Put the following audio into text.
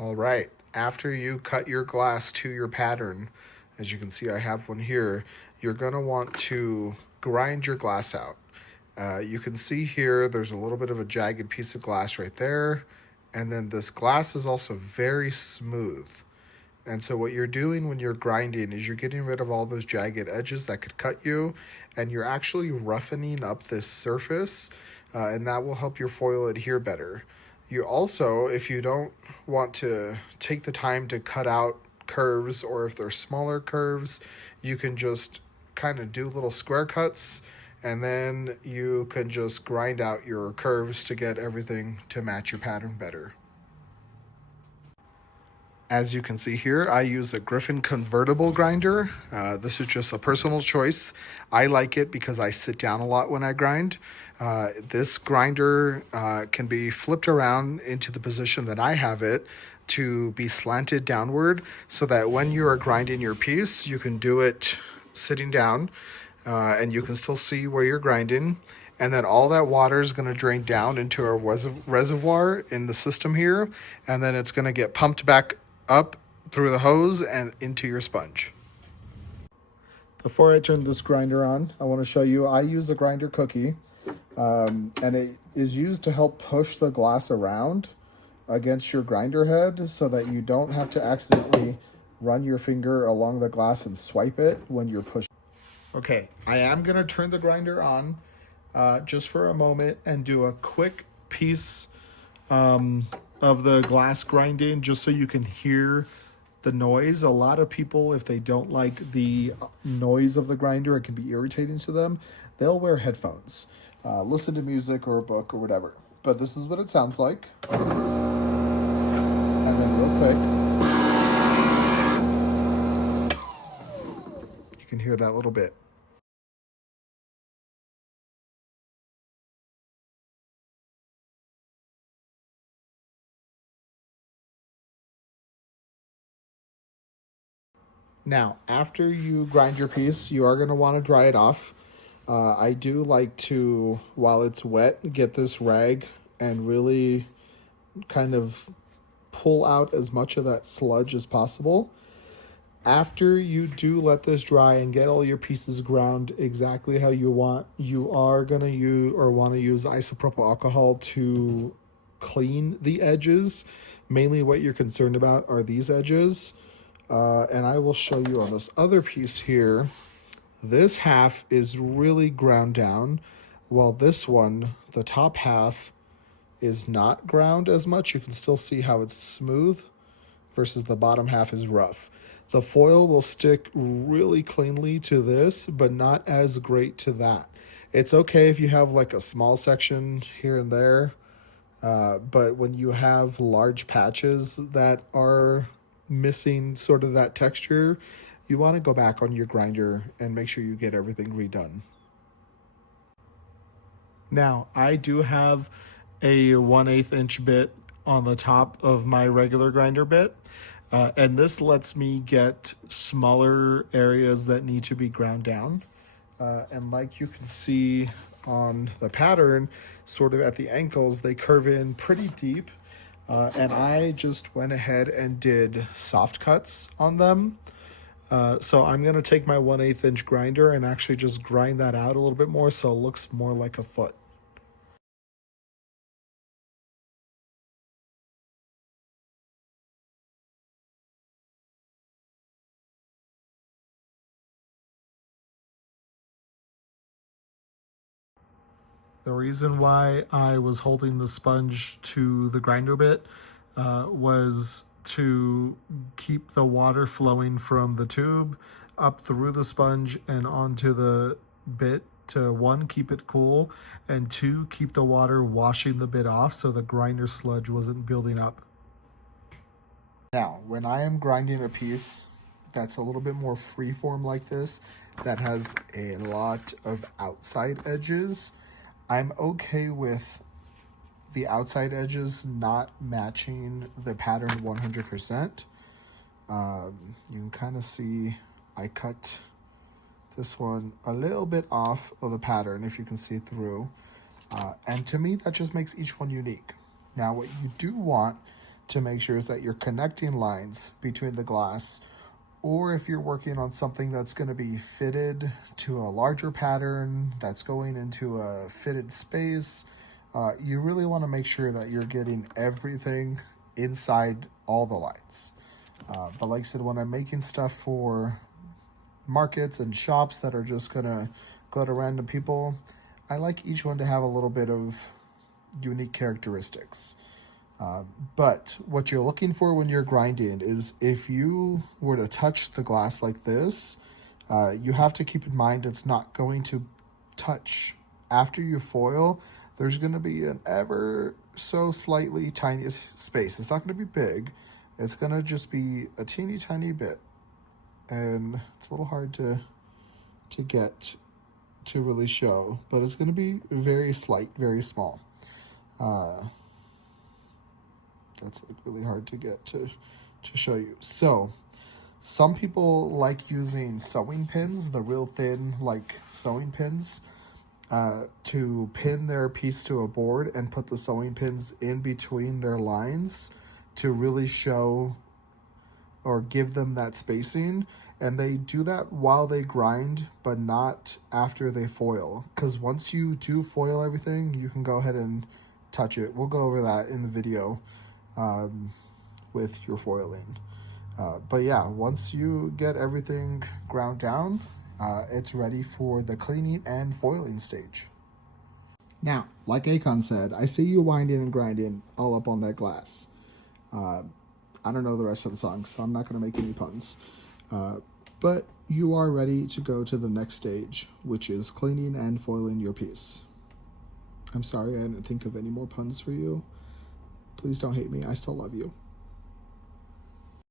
All right, after you cut your glass to your pattern, as you can see I have one here, you're going to want to grind your glass out. You can see here there's a little bit of a jagged piece of glass right there, and then this glass is also very smooth. And so what you're doing when you're grinding is you're getting rid of all those jagged edges that could cut you, and you're actually roughening up this surface, and that will help your foil adhere better. You also, if you don't want to take the time to cut out curves, or if they're smaller curves, you can just kind of do little square cuts, and then you can just grind out your curves to get everything to match your pattern better. As you can see here, I use a Griffin convertible grinder. This is just a personal choice. I like it because I sit down a lot when I grind. This grinder can be flipped around into the position that I have it to be slanted downward, so that when you are grinding your piece, you can do it sitting down, and you can still see where you're grinding. And then all that water is going to drain down into a reservoir in the system here, and then it's going to get pumped back up through the hose and into your sponge. Before I turn this grinder on, I want to show you I use a grinder cookie, and it is used to help push the glass around against your grinder head so that you don't have to accidentally run your finger along the glass and swipe it when you're pushing. Okay, I am going to turn the grinder on just for a moment and do a quick piece of the glass grinding, just so you can hear the noise. A lot of people, if they don't like the noise of the grinder, it can be irritating to them, they'll wear headphones, listen to music or a book or whatever. But this is what it sounds like. And then real quick, you can hear that little bit. Now, after you grind your piece, you are going to want to dry it off. I do like to, while it's wet, get this rag and really kind of pull out as much of that sludge as possible. After you do let this dry and get all your pieces ground exactly how you want, you are going to use or want to use isopropyl alcohol to clean the edges. Mainly what you're concerned about are these edges. And I will show you on this other piece here. This half is really ground down, while this one, the top half, is not ground as much. You can still see how it's smooth versus the bottom half is rough. The foil will stick really cleanly to this, but not as great to that. It's okay if you have like a small section here and there, but when you have large patches that are missing sort of that texture, you want to go back on your grinder and make sure you get everything redone. Now, I do have a 1/8 inch bit on the top of my regular grinder bit, and this lets me get smaller areas that need to be ground down. And like you can see on the pattern, sort of at the ankles, they curve in pretty deep. And I just went ahead and did soft cuts on them. So I'm going to take my 1/8 inch grinder and actually just grind that out a little bit more so it looks more like a foot. The reason why I was holding the sponge to the grinder bit was to keep the water flowing from the tube up through the sponge and onto the bit to, one, keep it cool, and two, keep the water washing the bit off so the grinder sludge wasn't building up. Now, when I am grinding a piece that's a little bit more freeform like this, that has a lot of outside edges, I'm okay with the outside edges not matching the pattern 100%. You can kind of see I cut this one a little bit off of the pattern, if you can see through. And to me, that just makes each one unique. Now, what you do want to make sure is that you're connecting lines between the glass, or if you're working on something that's going to be fitted to a larger pattern that's going into a fitted space, you really want to make sure that you're getting everything inside all the lines. But like I said, when I'm making stuff for markets and shops that are just going to go to random people, I like each one to have a little bit of unique characteristics. But what you're looking for when you're grinding is if you were to touch the glass like this, you have to keep in mind it's not going to touch. After you foil, there's going to be an ever so slightly tiny space. It's not going to be big. It's going to just be a teeny tiny bit. And it's a little hard to get to really show, but it's going to be very slight, very small. That's like really hard to get to show you. So some people like using sewing pins, the real thin like sewing pins, to pin their piece to a board and put the sewing pins in between their lines to really show or give them that spacing. And they do that while they grind, but not after they foil. Because once you do foil everything, you can go ahead and touch it. We'll go over that in the video with your foiling. But yeah, once you get everything ground down, it's ready for the cleaning and foiling stage. Now, like Akon said, I see you winding and grinding all up on that glass. I don't know the rest of the song, so I'm not going to make any puns. But you are ready to go to the next stage, which is cleaning and foiling your piece. I'm sorry I didn't think of any more puns for you. Please don't hate me. I still love you.